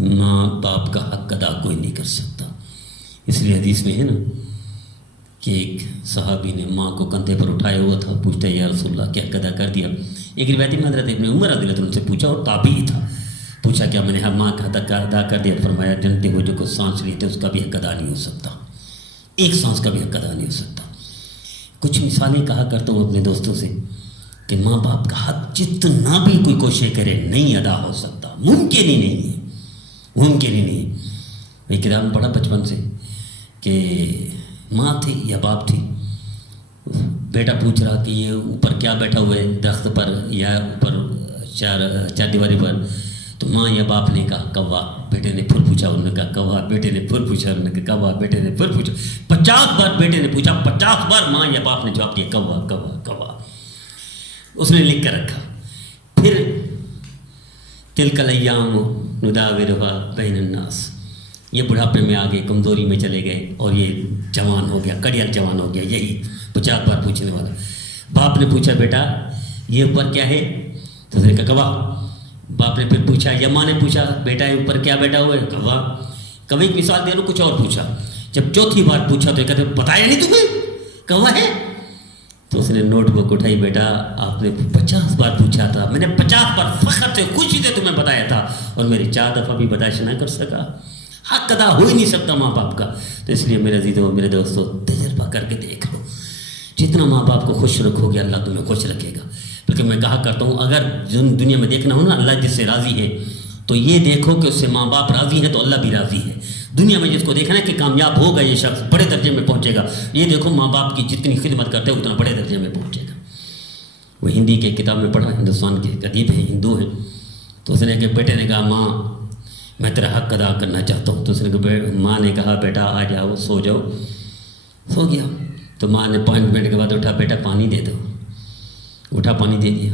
ماں باپ کا حق ادا کوئی نہیں کر سکتا. اس لیے حدیث میں ہے نا کہ ایک صحابی نے ماں کو کندھے پر اٹھایا ہوا تھا, پوچھتا ہے یا رسول اللہ کیا حق ادا کر دیا؟ ایک روایت میں حضرت ابن عمر رضی اللہ عنہ سے پوچھا, اور تابعی تھا, پوچھا کیا میں نے ماں کا حق ادا کر دیا؟ فرمایا جنتے ہو جو کوئی سانس لیتے اس کا بھی حق ادا نہیں ہو سکتا, ایک سانس کا بھی حق ادا نہیں ہو سکتا. کچھ مثالیں کہا کرتا ہوں اپنے دوستوں سے کہ ماں باپ کا حق جتنا بھی کوئی کوشش کرے نہیں ادا ہو سکتا, ممکن ہی نہیں ہے, ممکن ہی نہیں. میں کتاب میں پڑھا بچپن سے کہ ماں تھی یا باپ تھی, بیٹا پوچھ رہا کہ یہ اوپر کیا بیٹھا ہوا ہے درخت پر یا اوپر چار دیواری پر, تو ماں یا باپ نے کہا کوا. بیٹے نے پھر پوچھا, انہوں نے کہا کوا. بیٹے نے پھر پوچھا, انہوں نے کہا کوا. بیٹے نے پھر پوچھا, 50 بار بیٹے نے پوچھا, 50 بار ماں یا باپ نے جواب دیا کوا کوا کوا. اس نے لکھ کر رکھا. پھر تلک الایام نداولها بین الناس, یہ بڑھاپے میں آگے کمزوری میں چلے گئے اور یہ جوان ہو گیا, کڑیل جوان ہو گیا, یہی 50 بار پوچھنے والا. باپ نے پوچھا بیٹا یہ اوپر کیا ہے؟ تو اس نے کہا کوا. باپ نے پھر پوچھا یا ماں نے پوچھا بیٹا یہ اوپر کیا بیٹھا ہوا ہے؟ کوا. کبھی ایک مثال دے لو, کچھ اور پوچھا. جب چوتھی بار پوچھا تو کہتے بتایا نہیں تمہیں کوا ہے؟ تو اس نے نوٹ بک اٹھائی, بیٹا آپ نے 50 بار پوچھا تھا, میں نے 50 بار فخر سے خوشی سے تمہیں بتایا تھا, اور میری 4 دفعہ بھی برداشت نہ کر سکا. حق ادا ہو ہی نہیں سکتا ماں باپ کا. تو اس لیے میرے عزیزوں میرے دوستوں تجربہ کر کے دیکھ لو, جتنا ماں باپ کو خوش رکھو گے اللہ تمہیں خوش رکھے گا. بلکہ میں کہا کرتا ہوں اگر دنیا میں دیکھنا ہو نا اللہ جس سے راضی ہے تو یہ دیکھو کہ اس سے ماں باپ راضی ہیں تو اللہ بھی راضی ہے. دنیا میں جس کو دیکھنا ہے کہ کامیاب ہوگا یہ شخص, بڑے درجے میں پہنچے گا, یہ دیکھو ماں باپ کی جتنی خدمت کرتے اتنا بڑے درجے میں پہنچے گا. وہ ہندی کے کتاب میں پڑھا, ہندوستان کے ادیب ہیں, ہندو ہیں. تو اس نے کہ بیٹے نے کہا ماں میں تیرا حق ادا کرنا چاہتا ہوں. تو اس نے کہا, ماں نے کہا بیٹا آ جاؤ سو جاؤ. سو گیا. تو ماں نے 5 منٹ کے بعد اٹھا, بیٹا پانی دے دو. اٹھا پانی دے دیا.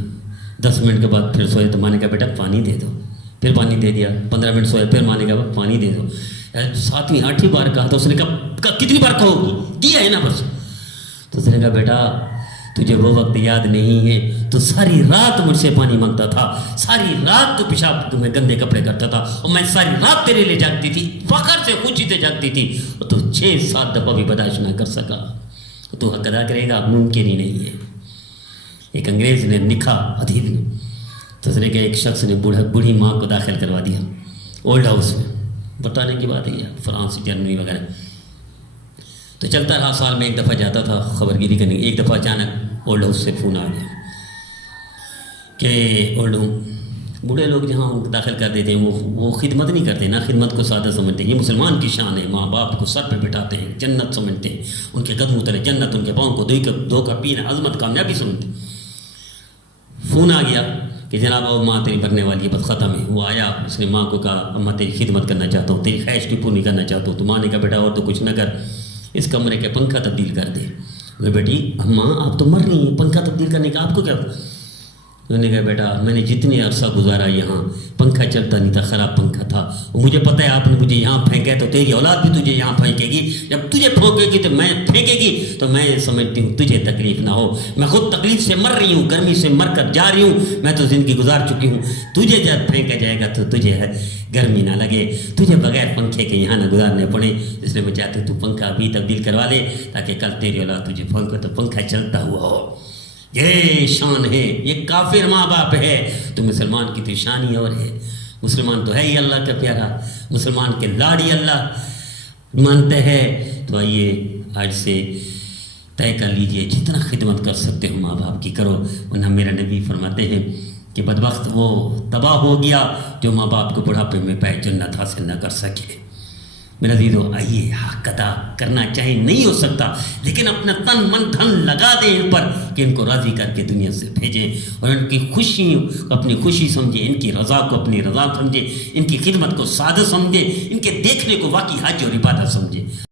10 منٹ کے بعد پھر سوئے تو ماں نے کہا بیٹا پانی دے دو. پھر پانی دے دیا. 15 منٹ سوئے, پھر ماں نے کہا پانی دے دو. 7ویں 8ویں بار کہا تو اس نے کہا کتنی بار کہو گی, دیا ہے نا بس. تو اس نے کہا بیٹا تجھے وہ وقت یاد نہیں ہے تو ساری رات مجھ سے پانی مانگتا تھا, ساری رات تو پیشاب میں گندے کپڑے کرتا تھا, اور میں ساری رات تیرے لیے جاگتی تھی, فخر سے خوشی سے جاگتی تھی, اور تو 6-7 دفعہ بھی برداشت نہ کر سکا. تو حق ادا کرے گا ممکن ہی نہیں ہے. ایک انگریز نے لکھا ادیب نے, تو اس نے کہ ایک شخص نے بوڑھی ماں کو داخل کروا دیا اولڈ ہاؤس میں. بتانے کی بات ہے یہ فرانس جرمنی وغیرہ. تو چلتا رہا, سال میں ایک دفعہ جاتا تھا خبر گیری کرنے. ایک دفعہ اچانک اولڈ ہاؤس سے فون آ گیا کہ اولڈ ہوم بوڑھے لوگ جہاں ان کو داخل کر دیتے ہیں وہ خدمت نہیں کرتے نا, خدمت کو سادہ سمجھتے ہیں. یہ مسلمان کی شان ہے, ماں باپ کو سر پہ بٹھاتے ہیں, جنت سمجھتے ہیں, ان کے قدموں تلے جنت, ان کے پاؤں کو دھو کر پینا عظمت کامیابی سمجھتے ہیں. فون آ گیا کہ جناب وہ ماں تیری مرنے والی ہے, بس ختم ہے. وہ آیا, اس نے ماں کو کہا اماں تیری خدمت کرنا چاہتا ہوں, تیری خواہش کی پوری کرنا چاہتا ہوں. تو ماں نے کہا بیٹا اور تو کچھ نہ کر, اس کمرے کے پنکھا تبدیل کر دے. بیٹی اماں آپ تو مر رہی ہیں, پنکھا تبدیل کرنے کا آپ کو کیا؟ انہوں نے کہا بیٹا میں نے جتنے عرصہ گزارا یہاں پنکھا چلتا نہیں تھا, خراب پنکھا تھا, مجھے پتہ ہے آپ نے مجھے یہاں پھینکا ہے تو تیری اولاد بھی تجھے یہاں پھینکے گی. جب تجھے پھونکے گی تو میں پھینکے گی تو میں سمجھتی ہوں تجھے تکلیف نہ ہو. میں خود تکلیف سے مر رہی ہوں, گرمی سے مر کر جا رہی ہوں, میں تو زندگی گزار چکی ہوں. تجھے جب پھینکا جائے گا تو تجھے گرمی نہ لگے, تجھے بغیر پنکھے کے یہاں نہ گزارنے پڑے. اس لیے میں چاہتی ہوں تو پنکھا بھی تبدیل کروا لے تاکہ کل تیری اولاد تجھے پھونکے تو پنکھا چلتا ہوا ہو. یہ شان ہے, یہ کافر ماں باپ ہے. تو مسلمان کی تو شان ہی اور ہے. مسلمان تو ہے ہی اللہ کا پیارا, مسلمان کے لاڑی اللہ مانتے ہیں. تو آئیے آج سے طے کر لیجئے جتنا خدمت کر سکتے ہو ماں باپ کی کرو, ورنہ میرا نبی فرماتے ہیں کہ بدبخت وہ تباہ ہو گیا جو ماں باپ کو بڑھاپے میں پائے جنت حاصل نہ کر سکے. میرا عزیزو آئیے حق ادا کرنا چاہے نہیں ہو سکتا, لیکن اپنا تن من دھن لگا دیں ان پر کہ ان کو راضی کر کے دنیا سے بھیجیں, اور ان کی خوشی اپنی خوشی سمجھیں, ان کی رضا کو اپنی رضا سمجھیں, ان کی خدمت کو سعادت سمجھیں, ان کے دیکھنے کو واقعی حج اور عبادت سمجھیں.